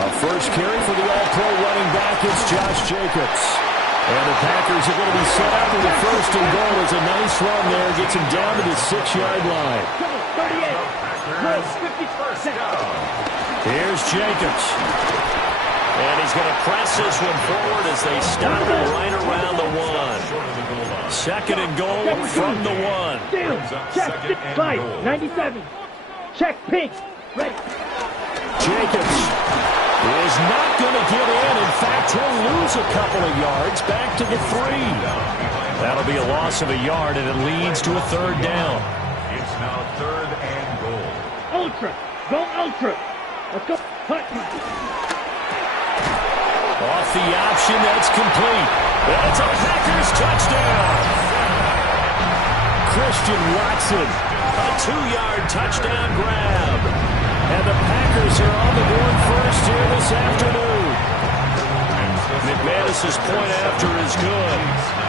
A first carry for the All-Pro running back. It's Josh Jacobs. And the Packers are going to be set up with the first and goal. As a nice run there. Gets him down to the 6-yard line. 38. Here's Jacobs. And he's going to press this one forward as they stop it right around the 1. Second and goal from the 1. Check, 97. Check, pink. Ready. Jacobs is not going to get in. In fact, he'll lose a couple of yards back to the 3. That'll be a loss of a yard, and it leads to a third down. It's now third and goal. Ultra. Go ultra. Let's go. Punt. Off the option, that's complete. And it's a Packers touchdown. Christian Watson, a 2-yard touchdown grab. And the Packers are on the board first here this afternoon. McManus's point after is good.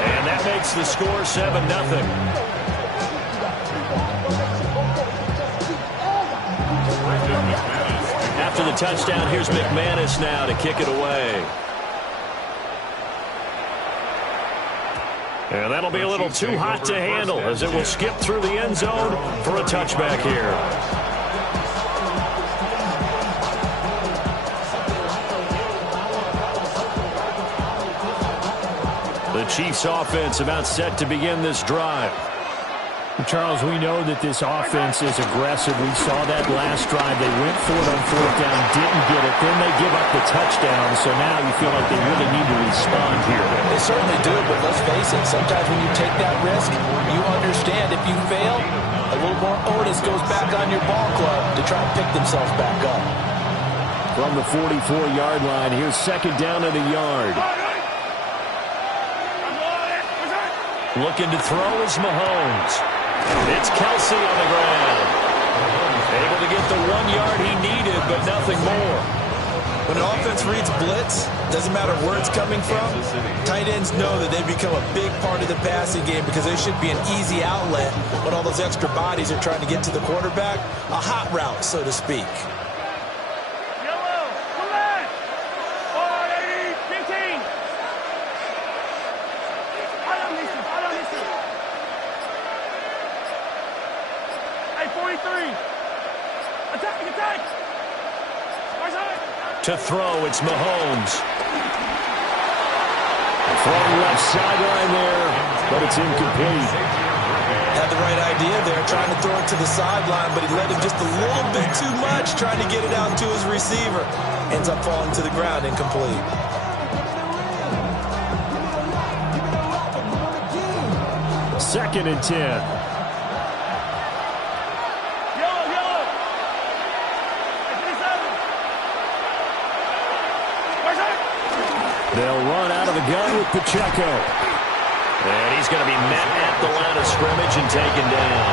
And that makes the score 7-0. After the touchdown, here's McManus now to kick it away. And that'll be a little too hot to handle as it will skip through the end zone for a touchback here. The Chiefs offense about set to begin this drive. Charles, we know that this offense is aggressive. We saw that last drive. They went for it on fourth down, didn't get it. Then they give up the touchdown. So now you feel like they really need to respond here. They certainly do, but let's face it. Sometimes when you take that risk, you understand if you fail, a little more onus goes back on your ball club to try and pick themselves back up. From the 44-yard line, here's second down and a yard. Looking to throw is Mahomes. It's Kelsey on the ground. Able to get the 1 yard he needed, but nothing more. When an offense reads blitz, doesn't matter where it's coming from, tight ends know that they've become a big part of the passing game because they should be an easy outlet when all those extra bodies are trying to get to the quarterback. A hot route, so to speak. To throw, it's Mahomes. From left sideline there, but it's incomplete. Had the right idea there, trying to throw it to the sideline, but he led him just a little bit too much, trying to get it out to his receiver. Ends up falling to the ground, incomplete. Second and 10. They'll run out of the gun with Pacheco. And he's going to be met at the line of scrimmage and taken down.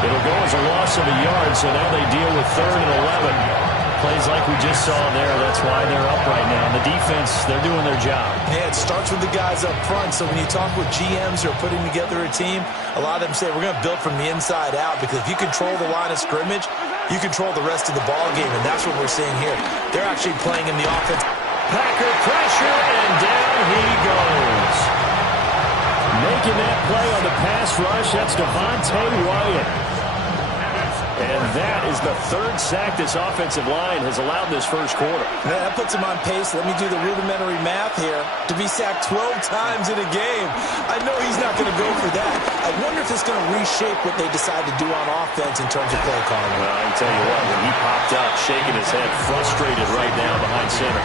It'll go as a loss of a yard, so now they deal with third and 11. Plays like we just saw there, that's why they're up right now. The defense, they're doing their job. Yeah, it starts with the guys up front, so when you talk with GMs who are putting together a team, a lot of them say we're going to build from the inside out because if you control the line of scrimmage, you control the rest of the ball game, and that's what we're seeing here. They're actually playing in the offense. Packer pressure, and down he goes. Making that play on the pass rush, that's Devontae Wyatt. And that is the third sack this offensive line has allowed this first quarter. Yeah, that puts him on pace. Let me do the rudimentary math here. To be sacked 12 times in a game. I know he's not going to go for that. I wonder if it's going to reshape what they decide to do on offense in terms of play calling. Well, I can tell you what, when he popped up, shaking his head, frustrated right now behind center.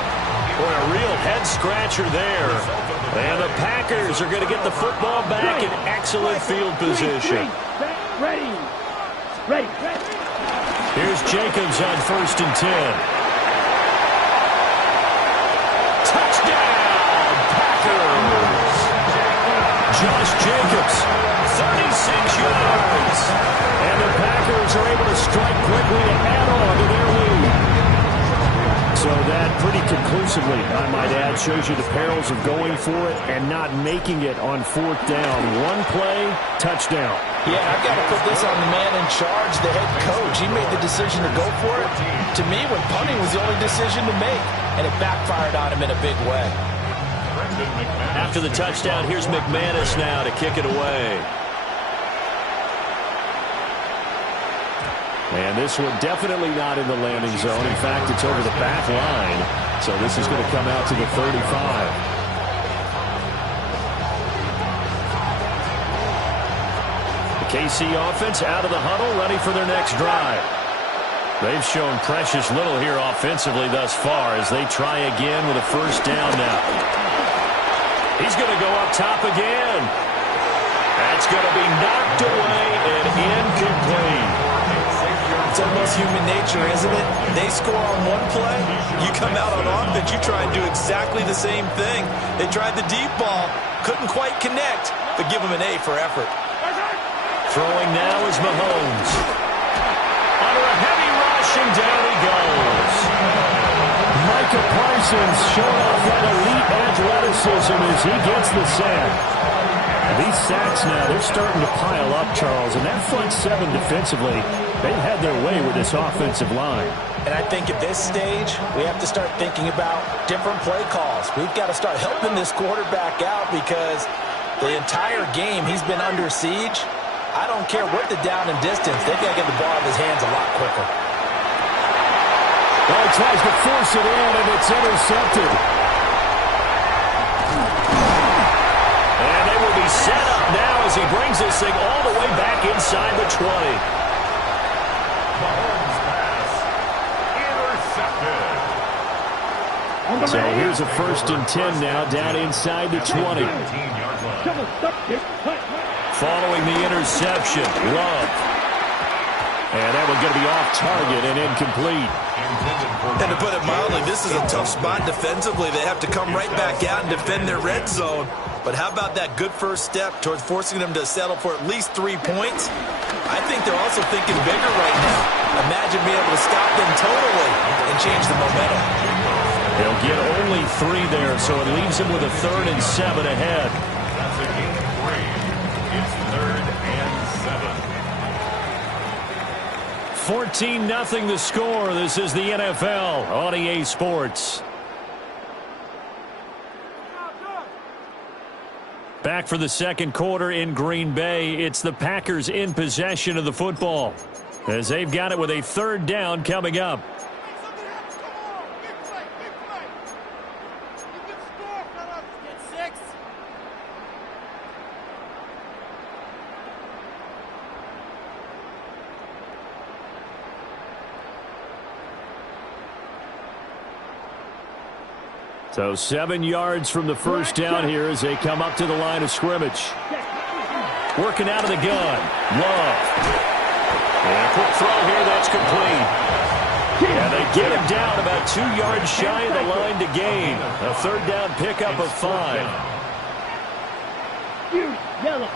Boy, a real head-scratcher there. And the Packers are going to get the football back in excellent field position. Ready. Here's Jacobs on first and 10. Touchdown, Packers! Josh Jacobs, 36 yards. And the Packers are able to strike quickly to add on to their lead. So that pretty conclusively, I might add, shows you the perils of going for it and not making it on fourth down. One play, touchdown. Yeah, I've got to put this on the man in charge, the head coach. He made the decision to go for it. To me, when punting was the only decision to make, and it backfired on him in a big way. After the touchdown, here's McManus now to kick it away. And this one definitely not in the landing zone. In fact, it's over the back line. So this is going to come out to the 35. The KC offense out of the huddle, ready for their next drive. They've shown precious little here offensively thus far as they try again with a first down now. He's going to go up top again. That's going to be knocked away and incomplete. It's almost human nature, isn't it? They score on one play, you come out on offense, you try and do exactly the same thing. They tried the deep ball, couldn't quite connect, but give them an A for effort. Throwing now is Mahomes. Under a heavy rush, and down he goes. Micah Parsons showing off that elite athleticism as he gets the sack. These sacks now, they're starting to pile up, Charles, and that front seven defensively, they've had their way with this offensive line. And I think at this stage, we have to start thinking about different play calls. We've got to start helping this quarterback out because the entire game he's been under siege. I don't care what the down and distance, they've got to get the ball out of his hands a lot quicker. Well, he tries to force it in, and it's intercepted. Set up now as he brings this thing all the way back inside the 20. Mahomes pass intercepted. So here's a 1st and 10 now down inside the 20. Following the interception, Love. And that one's going to be off target and incomplete. And to put it mildly, this is a tough spot defensively. They have to come right back out and defend their red zone. But how about that good first step towards forcing them to settle for at least 3 points? I think they're also thinking bigger right now. Imagine being able to stop them totally and change the momentum. They'll get only 3 there, so it leaves them with a 3rd and 7 ahead. That's a gain of 3. It's 3rd and 7. 14-0 the score. This is the NFL on EA Sports. Back for the second quarter in Green Bay. It's the Packers in possession of the football as they've got it with a 3rd down coming up. So 7 yards from the first down here as they come up to the line of scrimmage. Working out of the gun. Love. And a quick throw here that's complete. And they get him down about 2 yards shy of the line to gain. A 3rd down pickup of 5. Yellow.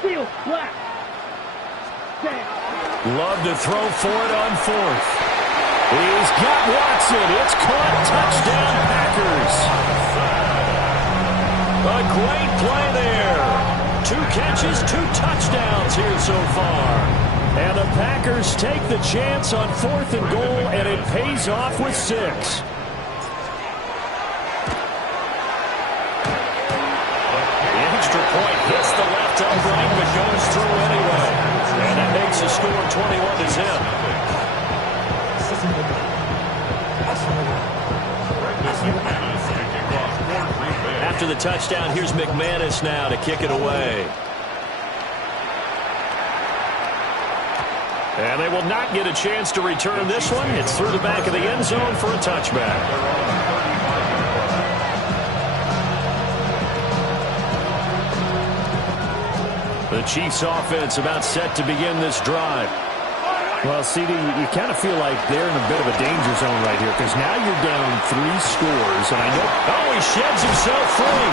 Steel black. Love to throw for it on 4th. He's got Watson. It's caught. Touchdown, Packers. A great play there. 2 catches, 2 touchdowns here so far. And the Packers take the chance on 4th and goal, and it pays off with 6. The extra point hits the left upright, but goes through anyway. And that makes the score 21-0. After the touchdown, here's McManus now to kick it away. And they will not get a chance to return this one. It's through the back of the end zone for a touchback. The Chiefs offense about set to begin this drive. Well, CD, you kind of feel like they're in a bit of a danger zone right here because now you're down 3 scores. And I know, oh, he sheds himself free.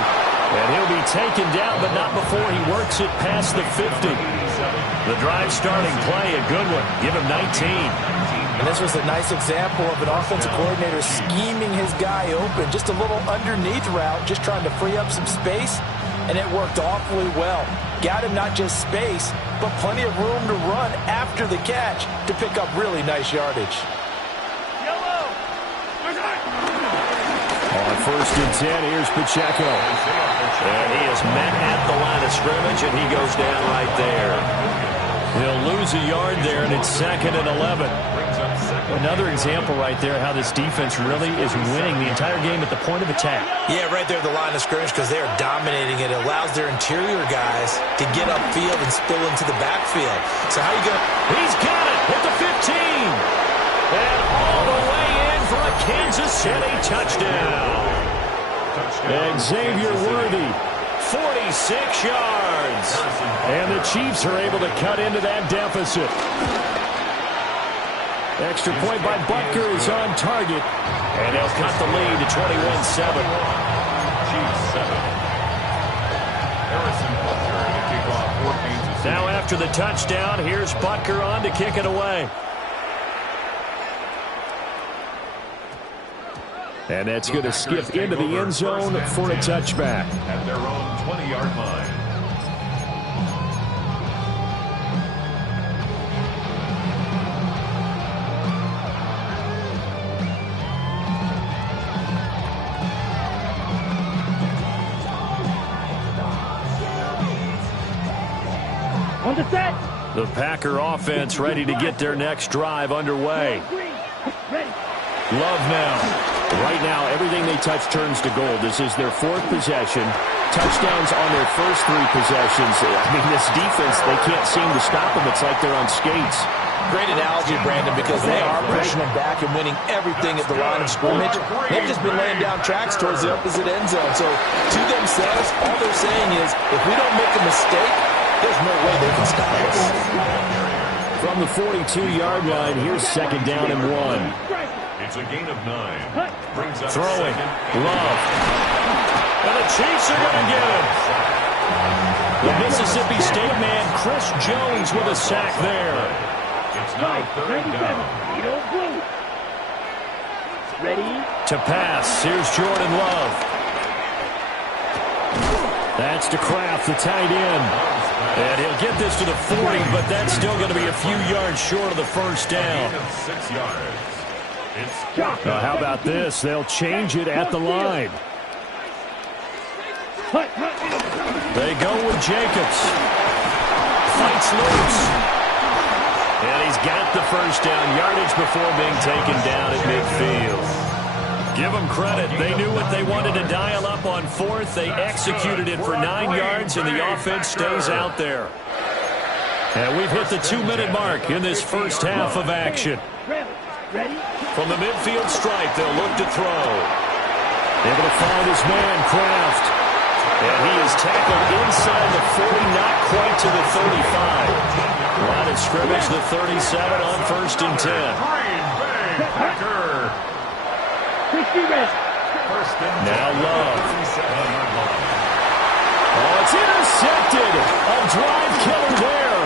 And he'll be taken down, but not before he works it past the 50. The drive starting play, a good one. Give him 19. And this was a nice example of an offensive coordinator scheming his guy open. Just a little underneath route, just trying to free up some space, and it worked awfully well. Got him not just space, but plenty of room to run after the catch to pick up really nice yardage. On 1st and 10, here's Pacheco. And he is met at the line of scrimmage, and he goes down right there. He'll lose a yard there, and it's 2nd and 11. Another example right there how this defense really is winning the entire game at the point of attack. Yeah, right there at the line of scrimmage because they are dominating it. It allows their interior guys to get upfield and spill into the backfield. So how you going to... He's got it at the 15. And all the way in for a Kansas City touchdown. Xavier Worthy, 46 yards. And the Chiefs are able to cut into that deficit. Extra point by Butker is on target. And they'll cut the lead to 21-7. Now after the touchdown, here's Butker on to kick it away. And that's going to skip into the end zone for a touchback. At their own 20-yard line. On the set. The Packer offense ready to get their next drive underway. Ready. Love now. Right now, everything they touch turns to gold. This is their 4th possession. Touchdowns on their first 3 possessions. I mean, this defense, they can't seem to stop them. It's like they're on skates. Great analogy, Brandon, because they are pushing them back and winning everything at the line of scrimmage. They've just been laying down tracks towards the opposite end zone. So to themselves, all they're saying is, if we don't make a mistake, there's no way they can stop us. From the 42-yard line, here's 2nd down and 1. It's a gain of 9. Brings up Throwing. second. Love. And the Chiefs are going to get it. The Mississippi State man, Chris Jones, with a sack there. It's now 3rd down. Ready. To pass, here's Jordan Love. That's to Kraft, the tight end. And he'll get this to the 40, but that's still going to be a few yards short of the first down. Gain of 6 yards. It's Now, how about this? They'll change it at the line. They go with Jacobs. Fights loose. And he's got the first down yardage before being taken down at midfield. Give them credit. They knew what they wanted to dial up on 4th. They executed it for 9 yards, and the offense stays out there. And we've hit the 2-minute mark in this first half of action. Ready. From the midfield stripe, they'll look to throw. Able to find his man, Kraft. And he is tackled inside the 40, not quite to the 35. Line of scrimmage, the 37 on 1st and 10. Green Bay Packer. Now Love. Oh, it's intercepted. A drive killer there.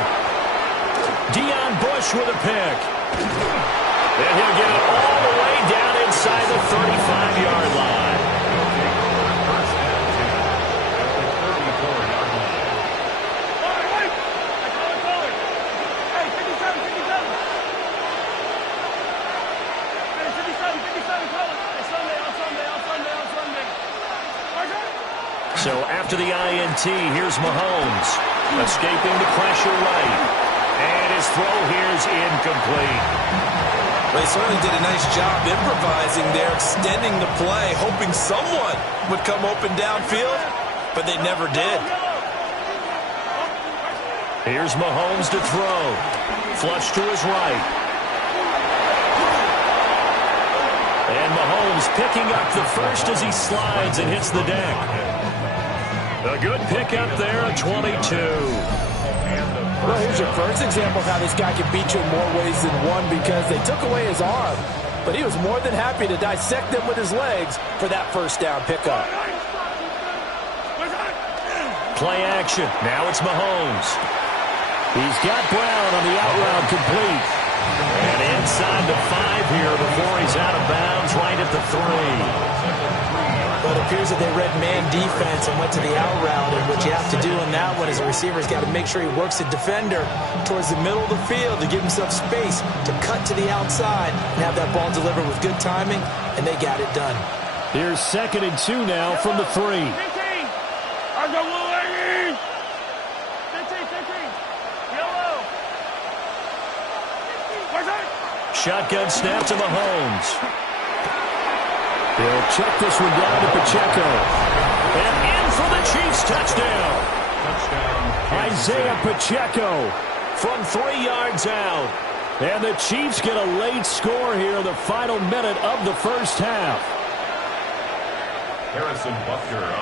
Deion Bush with a pick. And he'll get it all the way down inside the 35-yard line. So after the INT, here's Mahomes. Escaping the pressure right. And his throw here is incomplete. They certainly did a nice job improvising there, extending the play, hoping someone would come open downfield, but they never did. Here's Mahomes to throw. Flush to his right. And Mahomes picking up the first as he slides and hits the deck. A good pickup there, a 22. Well, here's your first example of how this guy can beat you in more ways than one because they took away his arm, but he was more than happy to dissect them with his legs for that first down pickup. Play action. Now it's Mahomes. He's got Brown on the out route complete. And inside the 5 here before he's out of bounds, right at the 3. But it appears that they read man defense and went to the out route, and what you have to do in that one is a receiver's got to make sure he works the defender towards the middle of the field to give himself space to cut to the outside and have that ball delivered with good timing, and they got it done. Here's 2nd and 2 now from the 3. Shotgun snap to Mahomes. They'll check this one down to Pacheco. And in for the Chiefs touchdown. Isaiah Pacheco From 3 yards out. And the Chiefs get a late score here in the final minute of the first half.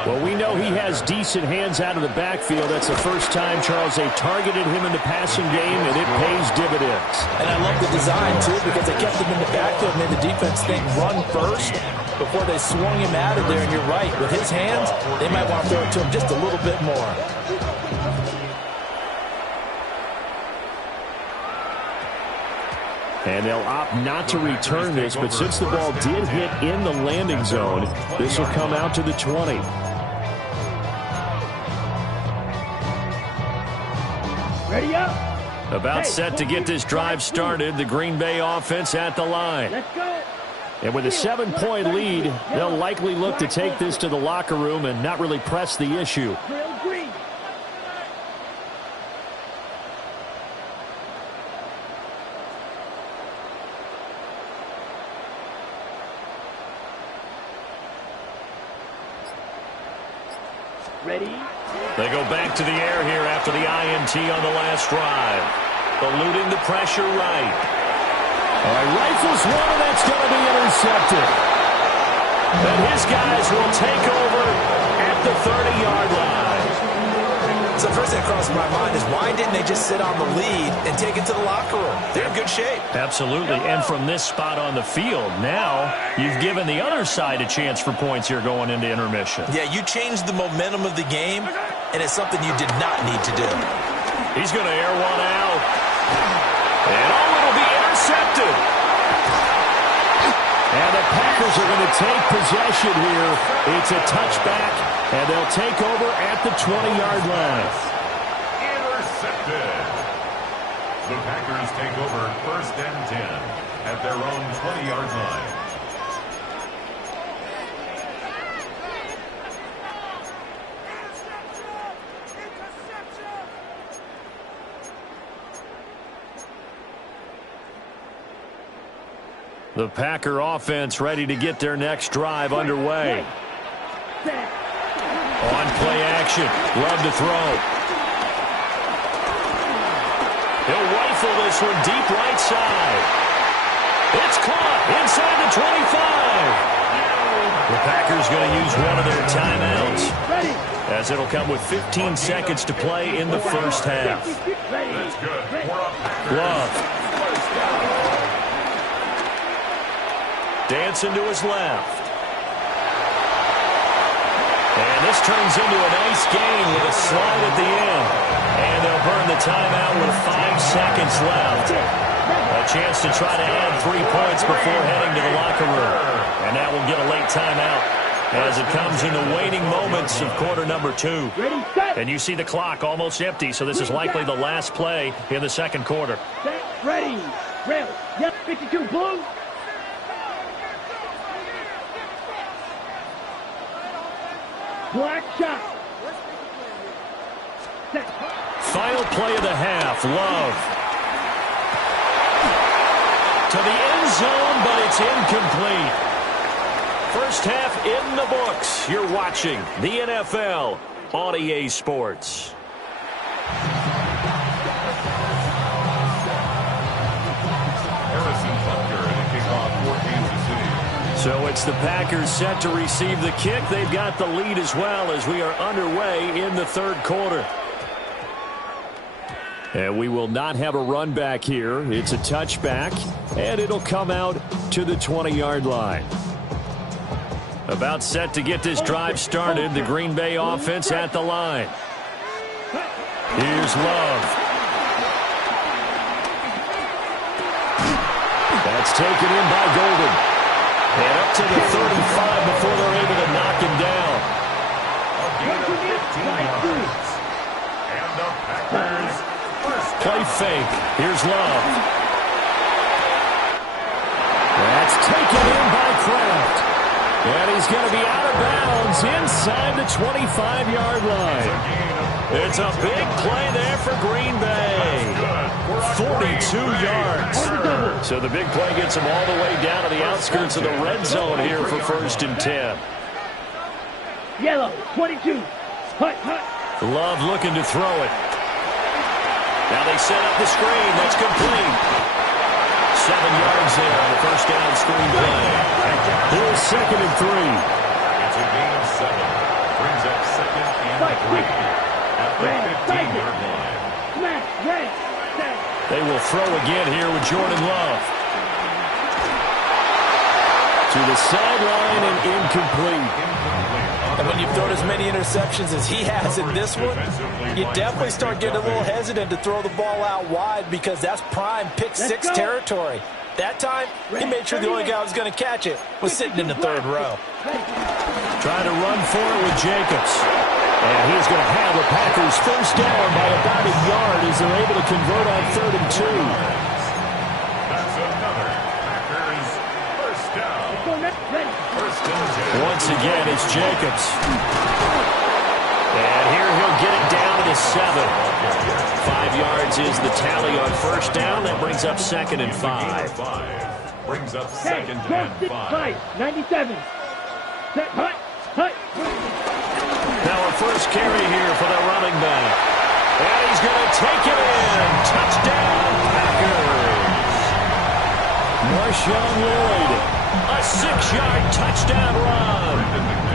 Well, we know he has decent hands out of the backfield. That's the first time, Charles, they targeted him in the passing game, and it pays dividends. And I love the design, too, because they kept him in the backfield, made the defense think run first before they swung him out of there. And you're right, with his hands, they might want to throw it to him just a little bit more. And they'll opt not to return this, but since the ball did hit in the landing zone, this will come out to the 20. Ready up. About set to get this drive started. The Green Bay offense at the line. Let's go. And with a 7-point lead, they'll likely look to take this to the locker room and not really press the issue. Drill green. Ready? They go back to the air here after the INT on the last drive. Eluding the pressure right. All right, rifles one, and that's going to be intercepted. And his guys will take over at the 30-yard line. So first thing that crossed my mind is why didn't they just sit on the lead and take it to the locker room? They're in good shape. Absolutely. And from this spot on the field, now you've given the other side a chance for points here going into intermission. Yeah, you changed the momentum of the game, and it's something you did not need to do. He's going to air one out. And it'll be intercepted. And the Packers are going to take possession here. It's a touchback, and they'll take over at the 20-yard line. Intercepted. The Packers take over 1st and 10 at their own 20-yard line. The Packer offense ready to get their next drive underway. On play action. Love to throw. He'll rifle this one deep right side. It's caught inside the 25. The Packers going to use one of their timeouts, as it'll come with 15 seconds to play in the first half. Love. Dancing to his left. And this turns into a nice gain with a slide at the end. And they'll burn the timeout with 5 seconds left. A chance to try to add 3 points before heading to the locker room. And that will get a late timeout as it comes in the waning moments of quarter number 2. And you see the clock almost empty, so this is likely the last play in the second quarter. Ready. Rail. Yep, 52 blue. Black shot. Final play of the half. Love. To the end zone, but it's incomplete. First half in the books. You're watching the NFL on EA Sports. So it's the Packers set to receive the kick. They've got the lead as well as we are underway in the third quarter. And we will not have a run back here. It's a touchback, and it'll come out to the 20-yard line. About set to get this drive started. The Green Bay offense at the line. Here's Love. That's taken in by Golden. And up to the 35 before they're able to knock him down. A gain of 15 yards. And the Packers first Play fake. Here's Love. That's taken in by Kraft. And he's going to be out of bounds inside the 25-yard line. It's a big play there for Green Bay. 42 yards. So the big play gets him all the way down to the outskirts of the red zone here for 1st and 10. Yellow, 22. Hut, hut. Love looking to throw it. Now they set up the screen. That's complete. 7 yards there on the first down screen play. Here's 2nd and 3. It's a gain of 7. Brings up 2nd and 3. At the 15-yard line. Smash, red, set. They will throw again here with Jordan Love. To the sideline and incomplete. And when you've thrown as many interceptions as he has in this one, you definitely start getting a little hesitant to throw the ball out wide because that's prime pick-six territory. That time, he made sure the only guy who was going to catch it was sitting in the 3rd row. Trying to run for it with Jacobs. And he's going to have the Packers first down by about a yard as they're able to convert on 3rd and 2. That's another Packers first down. First and 10. Once again, it's Jacobs. And here he'll get it down to the 7. 5 yards is the tally on first down. That brings up 2nd and 5. Brings up 2nd and 5. 97. Set, hut, hut. Now a first carry here for the running back. And he's going to take it in. Touchdown, Packers. Marshawn Lloyd, a 6-yard touchdown run.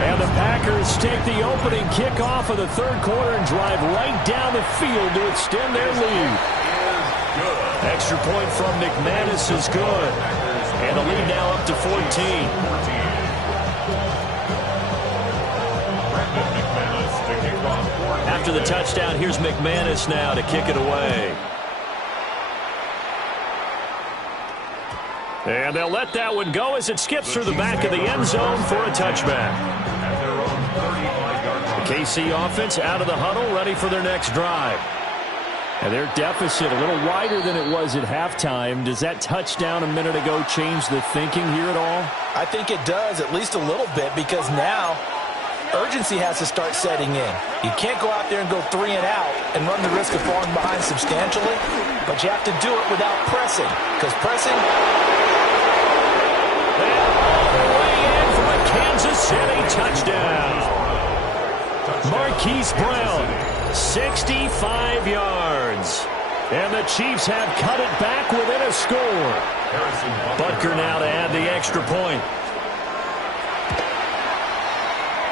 And the Packers take the opening kickoff of the 3rd quarter and drive right down the field to extend their lead. Extra point from McManus is good. And the lead now up to 14. After the touchdown, here's McManus now to kick it away. And they'll let that one go as it skips through the back of the end zone for a touchback. The KC offense out of the huddle, ready for their next drive. And their deficit a little wider than it was at halftime. Does that touchdown a minute ago change the thinking here at all? I think it does, at least a little bit, because now urgency has to start setting in. You can't go out there and go 3 and out and run the risk of falling behind substantially, but you have to do it without pressing, because pressing... And all the way in for a Kansas City touchdown. Marquise Brown, 65 yards. And the Chiefs have cut it back within a score. Butker now to add the extra point.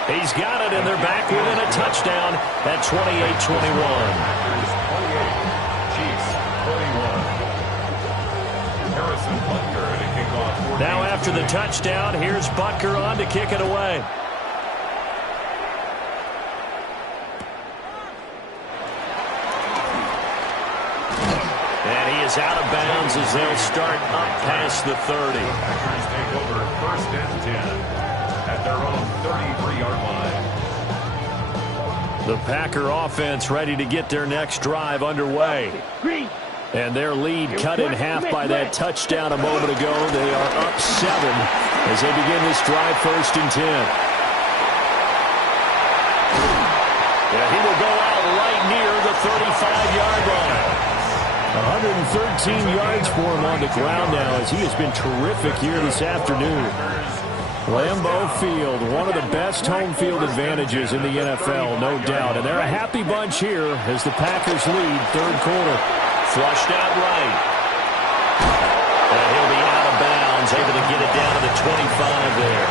He's got it, and they're back within a touchdown at 28-21. Now after the touchdown, here's Butker on to kick it away. And he is out of bounds as they'll start up past the 30. Packers take over 1st and 10 at their own 33-yard line. The Packer offense ready to get their next drive underway. Green. And their lead cut in half by that touchdown a moment ago. They are up 7 as they begin this drive 1st and 10. Yeah, he will go out right near the 35-yard line. 113 yards for him on the ground now as he has been terrific here this afternoon. Lambeau Field, one of the best home field advantages in the NFL, no doubt. And they're a happy bunch here as the Packers lead 3rd quarter. Flushed out right. And he'll be out of bounds, able to get it down to the 25 there.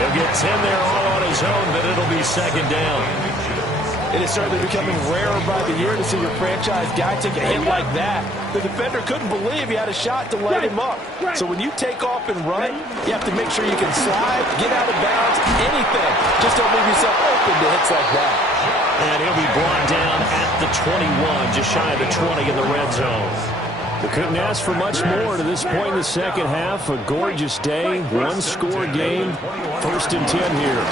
He'll get 10 there all on his own, but it'll be 2nd down. It is certainly becoming rarer by the year to see your franchise guy take a hit like that. The defender couldn't believe he had a shot to light him up. So when you take off and run, you have to make sure you can slide, get out of bounds, anything. Just don't leave yourself open to hits like that. And he'll be brought down at the 21, just shy of the 20 in the red zone. Well, couldn't ask for much more to this point in the second half. A gorgeous day, one-score game, 1st and 10 here.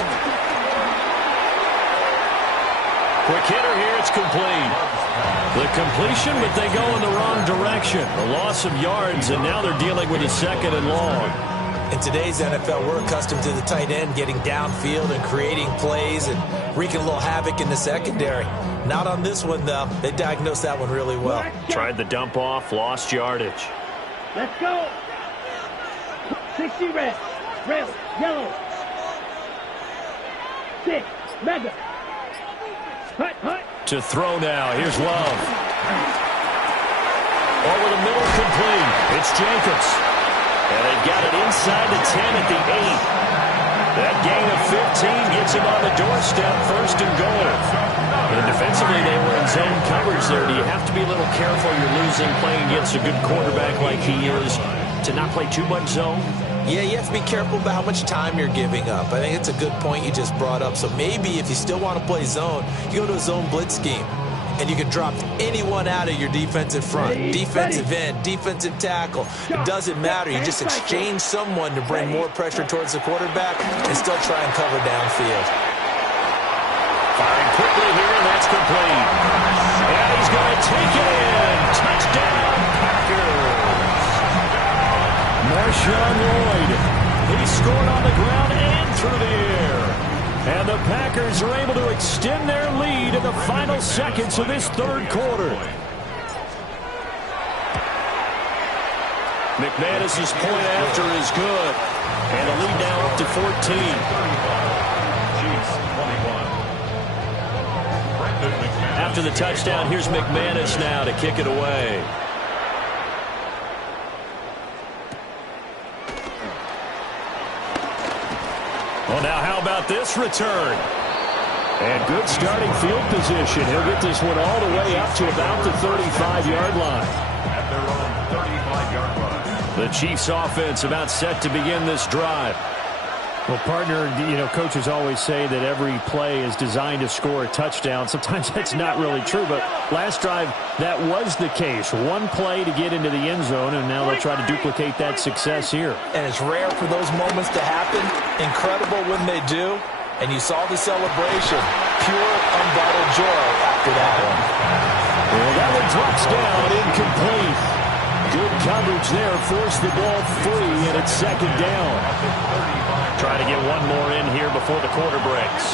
Quick hitter here, it's complete. The completion, but they go in the wrong direction. A loss of yards, and now they're dealing with a 2nd and long. In today's NFL, we're accustomed to the tight end getting downfield and creating plays and wreaking a little havoc in the secondary. Not on this one, though. They diagnosed that one really well. Tried the dump off, lost yardage. Let's go. 60 red. Red. Yellow. 6. Mega. Hut, hut. To throw now. Here's Love. Over the middle, complete. It's Jacobs. And they've got it inside the 10 at the 8. That gain of 15 gets him on the doorstep, 1st and goal. And defensively, they were in zone coverage there. Do you have to be a little careful? You're losing playing against a good quarterback like he is to not play too much zone? Yeah, you have to be careful about how much time you're giving up. I think it's a good point you just brought up. So maybe if you still want to play zone, you go to a zone blitz scheme. And you can drop anyone out of your defensive front, defensive end, defensive tackle. It doesn't matter. You just exchange someone to bring more pressure towards the quarterback and still try and cover downfield. Firing quickly here, and that's complete. And he's going to take it in. Touchdown, Packers. Marshawn Lloyd. He scored on the ground and through the air. And the Packers are able to extend their lead in the final seconds of this 3rd quarter. McManus's point after is good. And the lead now up to 14. After the touchdown, here's McManus now to kick it away. Well, now how about this return? And good starting field position. He'll get this one all the way up to about the 35-yard line. At their own 35-yard line. The Chiefs offense about set to begin this drive. Well, partner, coaches always say that every play is designed to score a touchdown. Sometimes that's not really true, but last drive, that was the case. One play to get into the end zone, and now they'll try to duplicate that success here. And it's rare for those moments to happen. Incredible when they do. And you saw the celebration. Pure, unbridled joy after that one. Well, that one drops down, incomplete. Good coverage there, forced the ball free, and it's 2nd down. Trying to get one more in here before the quarter breaks.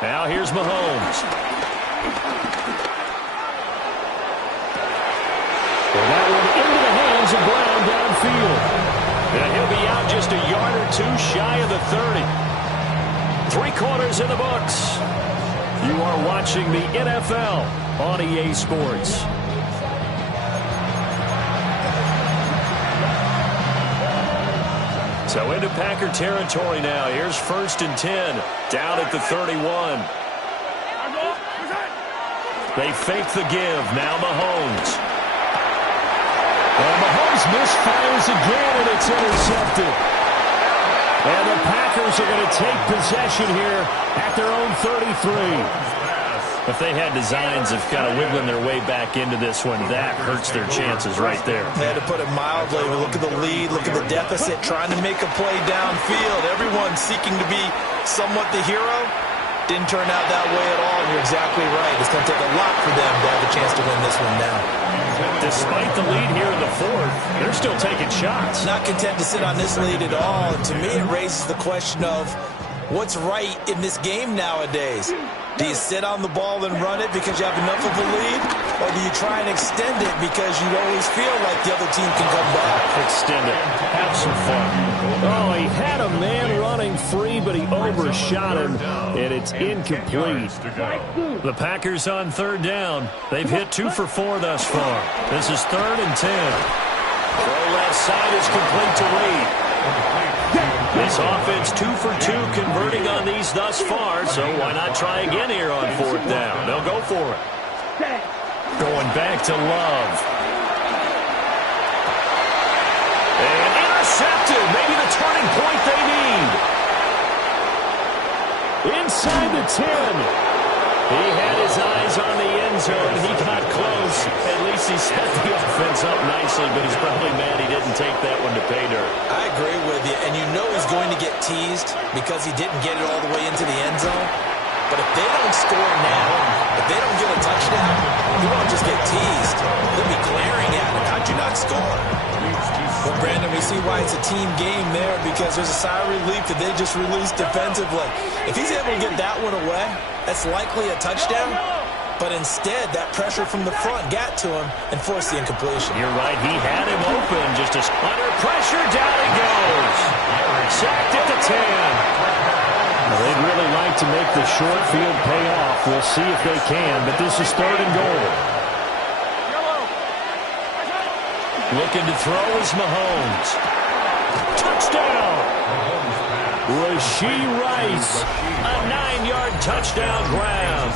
Now here's Mahomes. Well, that one into the hands of Brown downfield. And he'll be out just a yard or two shy of the 30. 3 quarters in the books. You are watching the NFL on EA Sports. So into Packer territory now. Here's 1st and 10, down at the 31. They fake the give. Now Mahomes. And Mahomes misfires again, and it's intercepted. And the Packers are going to take possession here at their own 33. If they had designs of kind of wiggling their way back into this one, that hurts their chances right there. They had to put it mildly. Look at the lead. Look at the deficit. Trying to make a play downfield. Everyone seeking to be somewhat the hero. Didn't turn out that way at all. And you're exactly right. It's going to take a lot for them to have a chance to win this one now. Despite the lead here in the 4th, they're still taking shots. Not content to sit on this lead at all. And to me, it raises the question of what's right in this game nowadays. Do you sit on the ball and run it because you have enough of a lead? Or do you try and extend it because you always feel like the other team can come back? Extend it. Have some fun. Oh, he had a man running free, but he overshot him, and it's incomplete. The Packers on 3rd down. They've hit 2 for 4 thus far. This is 3rd and 10. Throw left side is complete to Reed. This offense 2 for 2 converting on these thus far, so why not try again here on 4th down? They'll go for it. Going back to Love. And intercepted. Maybe the turning point they need. Inside the 10. He had his eyes on the end zone. He got close. At least he set the offense up nicely, but he's probably mad he didn't take that one to pay dirt. I agree with you, and you know he's going to get teased because he didn't get it all the way into the end zone. But if they don't score now, if they don't get a touchdown, he won't just get teased. They'll be glaring at him. How'd you not score? Well, Brandon, we see why it's a team game there because there's a sigh of relief that they just released defensively. If he's able to get that one away, that's likely a touchdown. But instead, that pressure from the front got to him and forced the incompletion. You're right. He had him open. Just under pressure. Down he goes. Sacked at the 10. Well, they'd really like to make the short field pay off. We'll see if they can, but this is 3rd and goal. Looking to throw is Mahomes. Touchdown! Rashee Rice. A 9-yard touchdown grab.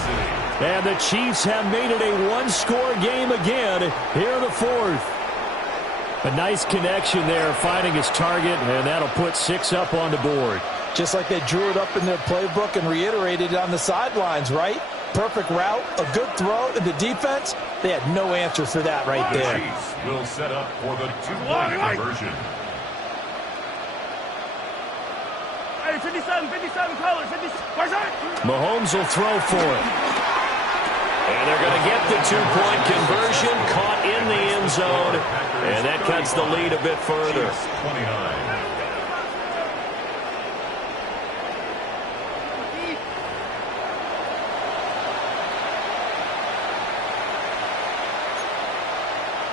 And the Chiefs have made it a one-score game again here in the 4th. A nice connection there, finding his target, and that'll put 6 up on the board. Just like they drew it up in their playbook and reiterated it on the sidelines, right? Perfect route, a good throw, and the defense, they had no answer for that right there. The Chiefs will set up for the two-point conversion. Hey, 57, colors, 57. Mahomes will throw for it. And they're going to get the two-point conversion, caught in the end zone, and that cuts the lead a bit further. 29.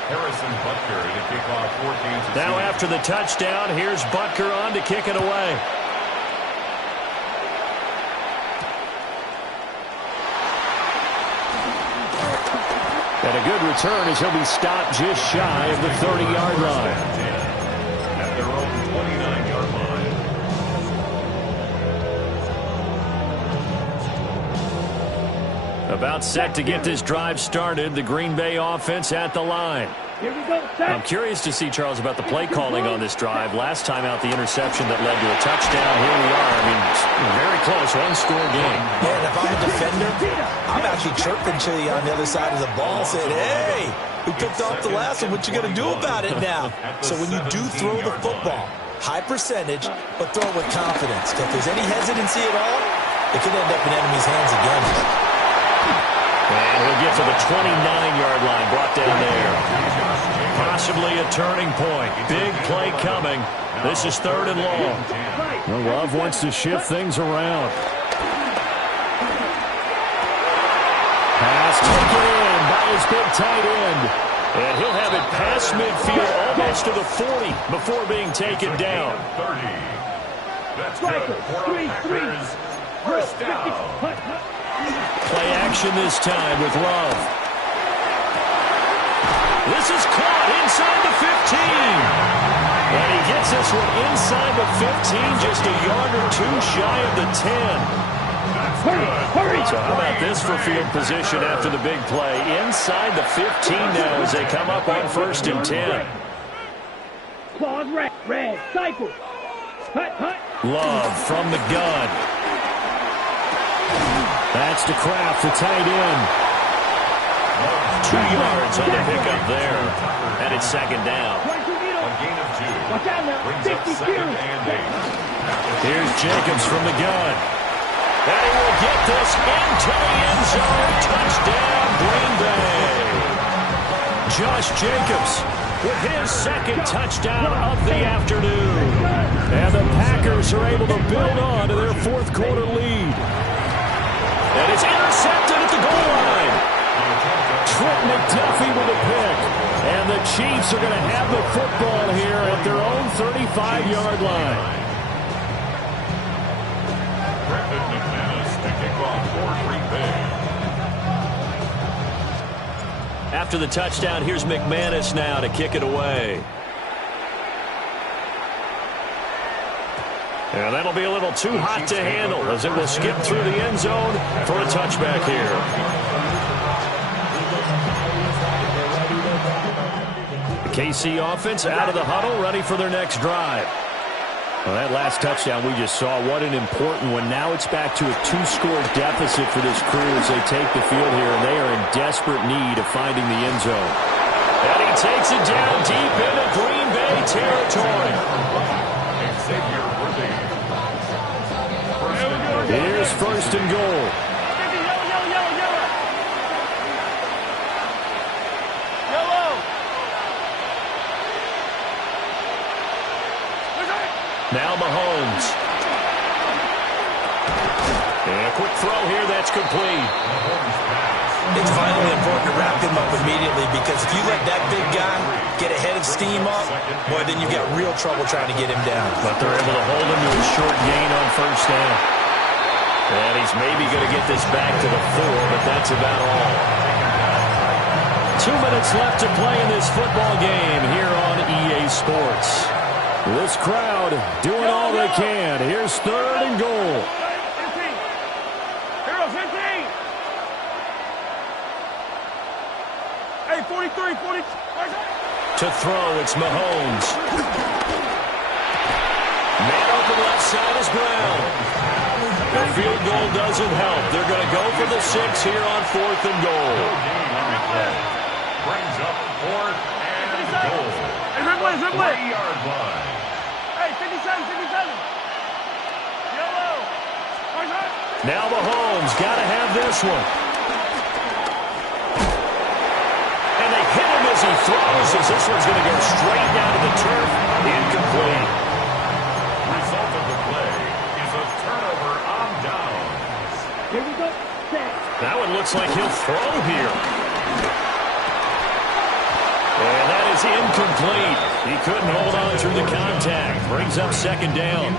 Harrison Butker to kick off for Kansas City. Now after the touchdown, here's Butker on to kick it away. And a good return as he'll be stopped just shy of the 30-yard line. At their own 29-yard line. About set to get this drive started, the Green Bay offense at the line. Here we go, set. I'm curious to see, Charles, about the play calling on this drive. Last time out, the interception that led to a touchdown. Here we are. I mean, very close, one-score game. Yeah, and if I'm a defender, I'm actually chirping to you on the other side of the ball, saying, hey, we picked off the last one. What you going to do about it now? So when you do throw the football, high percentage, but throw it with confidence. If there's any hesitancy at all, it could end up in enemy's hands again. And we'll get to the 29-yard line, brought down there. Possibly a turning point. Big play coming. This is 3rd and long. Well, Love wants to shift things around. Pass taken in by his big tight end. And he'll have it past midfield, almost to the 40, before being taken down. 30. That's good for the Packers. First down. Play action this time with Love. This is caught inside the 15. And he gets this one inside the 15, just a yard or two shy of the 10. Hurry. So how about this for field position after the big play? Inside the 15 now as they come up on 1st and 10. Claws red, cycle. Hut. Love from the gun. That's to Kraft, the tight end. 2 yards on the pickup there. And it's 2nd down. A gain of 2. Watch out now. Brings up 2nd and 8. Here's Jacobs from the gun. And he will get this into the end zone. Touchdown, Green Bay. Josh Jacobs with his 2nd touchdown of the afternoon. And the Packers are able to build on to their 4th quarter lead. And it's intercepted at the goal line. Trent McDuffie with a pick. And the Chiefs are going to have the football here at their own 35-yard line. Brandon McManus to kick off for Green Bay. After the touchdown, here's McManus now to kick it away. And that'll be a little too hot to handle as it will skip through the end zone for a touchback here. The KC offense out of the huddle, ready for their next drive. Well, that last touchdown we just saw, what an important one. Now it's back to a 2-score deficit for this crew as they take the field here, and they are in desperate need of finding the end zone. And he takes it down deep into Green Bay territory. Here's first and goal. Now Mahomes. And a quick throw here, that's complete. It's vitally important to wrap him up immediately because if you let that big guy get ahead of steam up, boy, then you've got real trouble trying to get him down. But they're able to hold him to a short gain on first down. And he's maybe going to get this back to the 4, but that's about all. 2 minutes left to play in this football game here on EA Sports. This crowd doing all they can. Here's third and goal. 15. Hey, 43, 40. To throw, it's Mahomes. Man open left side is Brown. The field goal doesn't help. They're going to go for the 6 here on 4th and goal. Brings up 4th and goal. Hey, Ridley. 3-yard line. Hey, 57. Yellow. Now Mahomes got to have this one. And they hit him as he throws, as this one's going to go straight down to the turf. Incomplete. Result of the play is a turnover on downs. Here we go. Set. That one looks like he'll throw here. And that is incomplete. He couldn't hold on through the contact. Brings up second down.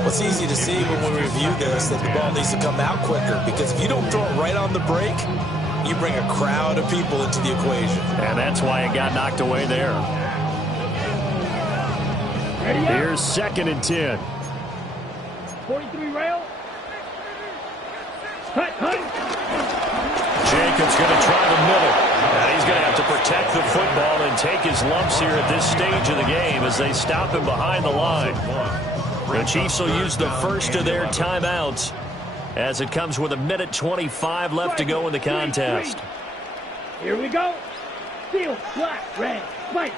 Well, it's easy to see when we review this that the ball needs to come out quicker because if you don't throw it right on the break, you bring a crowd of people into the equation. And that's why it got knocked away there. Here's 2nd and 10. 43 rail. Hut. Jacobs going to try the middle. And he's going to have to protect the football and take his lumps here at this stage of the game as they stop him behind the line. The Chiefs will use the first of their timeouts as it comes with 1:25 left to go in the contest. Here we go. Field, black, red, white.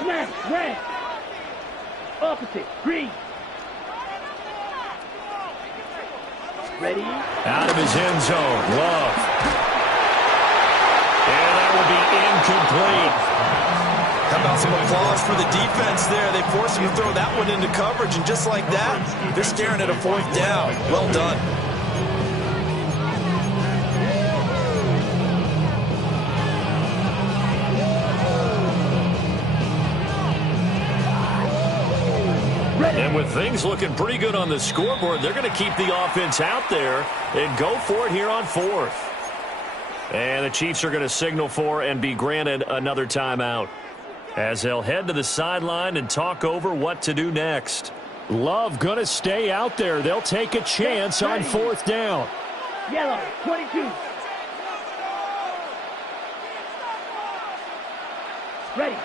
Smash, red. Opposite, green. Ready? Out of his end zone, Love. And that will be incomplete. How about some applause for the defense there? They forced him to throw that one into coverage, and just like that, they're staring at a 4th down. Well done. And with things looking pretty good on the scoreboard, they're going to keep the offense out there and go for it here on 4th. And the Chiefs are going to signal for and be granted another timeout as they'll head to the sideline and talk over what to do next. Love going to stay out there. They'll take a chance on 4th down. Yellow, 22. Ready.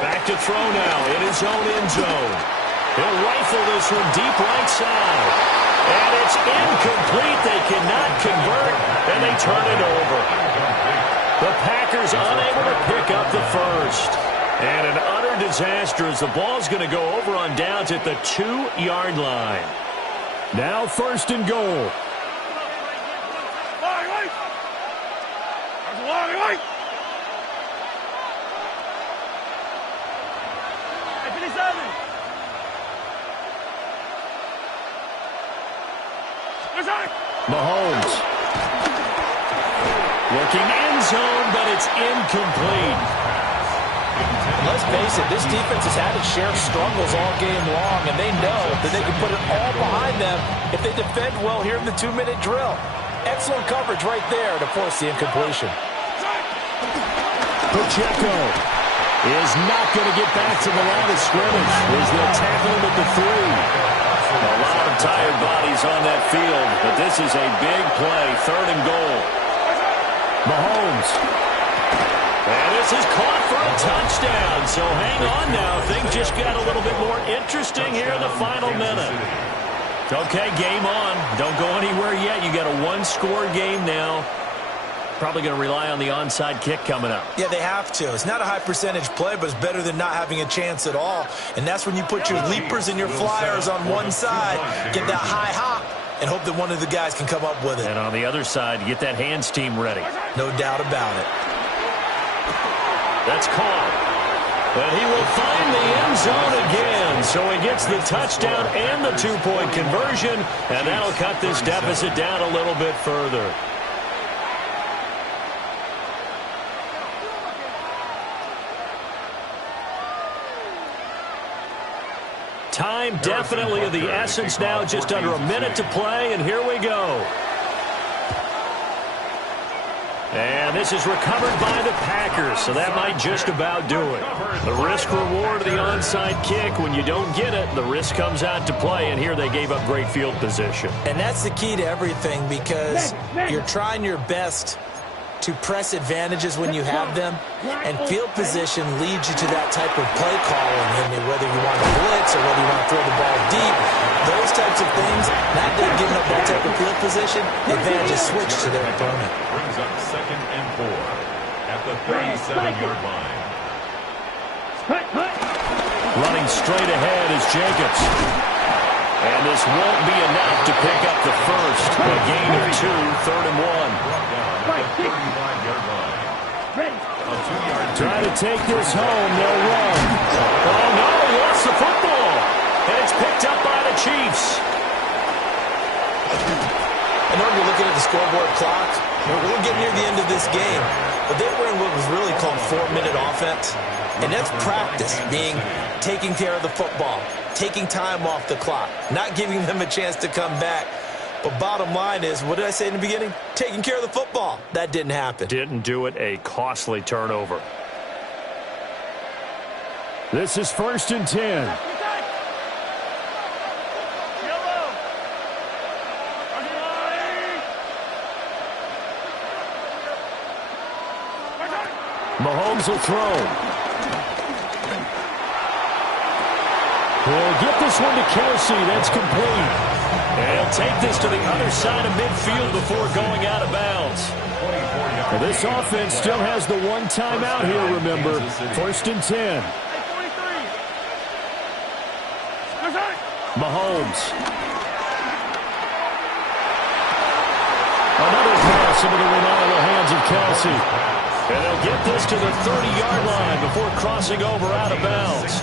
Back to throw now in his own end zone. He'll rifle this one deep right side. And it's incomplete. They cannot convert, and they turn it over. The Packers unable to pick up the first. And an utter disaster as the ball's going to go over on downs at the 2-yard line. Now 1st and goal. Mahomes. Looking end zone, but it's incomplete. Let's face it, this defense has had its share of struggles all game long, and they know that they can put it all behind them if they defend well here in the 2-minute drill. Excellent coverage right there to force the incompletion. Pacheco is not going to get back to the line of scrimmage as they'll tackle him at the 3. A lot of tired bodies on that field, but this is a big play, 3rd and goal. Mahomes. And this is caught for a touchdown. So hang on now. Things just got a little bit more interesting here in the final minute. Okay, game on. Don't go anywhere yet. You got a one-score game now. Probably going to rely on the onside kick coming up. Yeah, they have to. It's not a high percentage play, but it's better than not having a chance at all. And that's when you put your leapers and your flyers on one side, get that high hop, and hope that one of the guys can come up with it. And on the other side, get that hands team ready. No doubt about it. That's caught. And he will find the end zone again. So he gets the touchdown and the two-point conversion, and that'll cut this deficit down a little bit further. Time definitely of the essence now, just under a minute to play, and here we go. And this is recovered by the Packers, so that might just about do it. The risk-reward of the onside kick, when you don't get it, the risk comes out to play, and here they gave up great field position. And that's the key to everything, because you're trying your best to press advantages when you have them, and field position leads you to that type of play calling. I mean, whether you want to blitz or whether you want to throw the ball deep, those types of things, not giving up that type of field position, the advantage is switched to their opponent. Brings up 2nd and 4 at the 37-yard line. Running straight ahead is Jacobs. And this won't be enough to pick up the first. A gain of 2, 3rd and 1. Try to take this home. They'll run. Oh, no, he lost the football. And it's picked up by the Chiefs. I know you're looking at the scoreboard clock. We're getting near the end of this game. But they were in what was really called 4-minute offense. And that's practice, being taking care of the football, taking time off the clock, not giving them a chance to come back. But bottom line is, what did I say in the beginning? Taking care of the football. That didn't happen. Didn't do it. A costly turnover. This is 1st and 10. Mahomes will throw. He'll get this one to Kelsey. That's complete. And he'll take this to the other side of midfield before going out of bounds. Well, this offense still has the one timeout here, remember. 1st and 10. Mahomes. Another pass into the reliable hands of Kelsey. And they'll get this to the 30-yard line before crossing over out of bounds.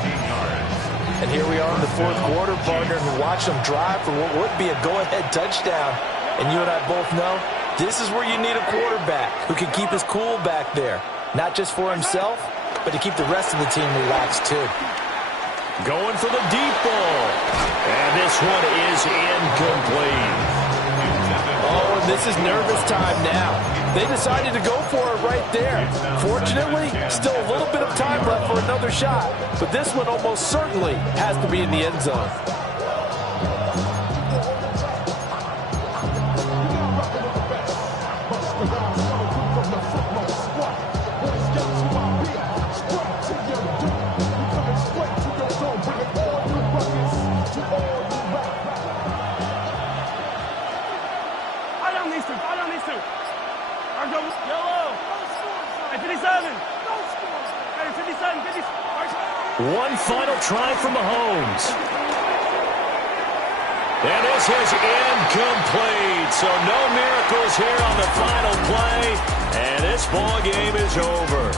And here we are in the 4th quarter, partner, and watch them drive for what would be a go-ahead touchdown. And you and I both know this is where you need a quarterback who can keep his cool back there. Not just for himself, but to keep the rest of the team relaxed too. Going for the deep ball. And this one is incomplete. Oh, and this is nervous time now. They decided to go for it right there. Fortunately, still a little bit of time left for another shot. But this one almost certainly has to be in the end zone. One final try from Mahomes. And this is incomplete. So no miracles here on the final play. And this ball game is over.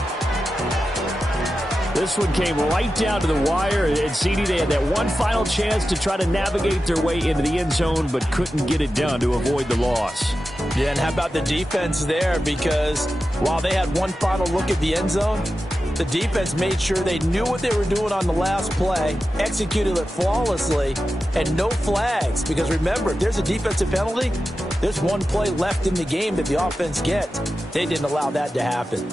This one came right down to the wire. And CD, they had that one final chance to try to navigate their way into the end zone, but couldn't get it done to avoid the loss. Yeah, and how about the defense there? Because while they had one final look at the end zone, the defense made sure they knew what they were doing on the last play, executed it flawlessly, and no flags. Because remember, if there's a defensive penalty, there's one play left in the game that the offense gets. They didn't allow that to happen.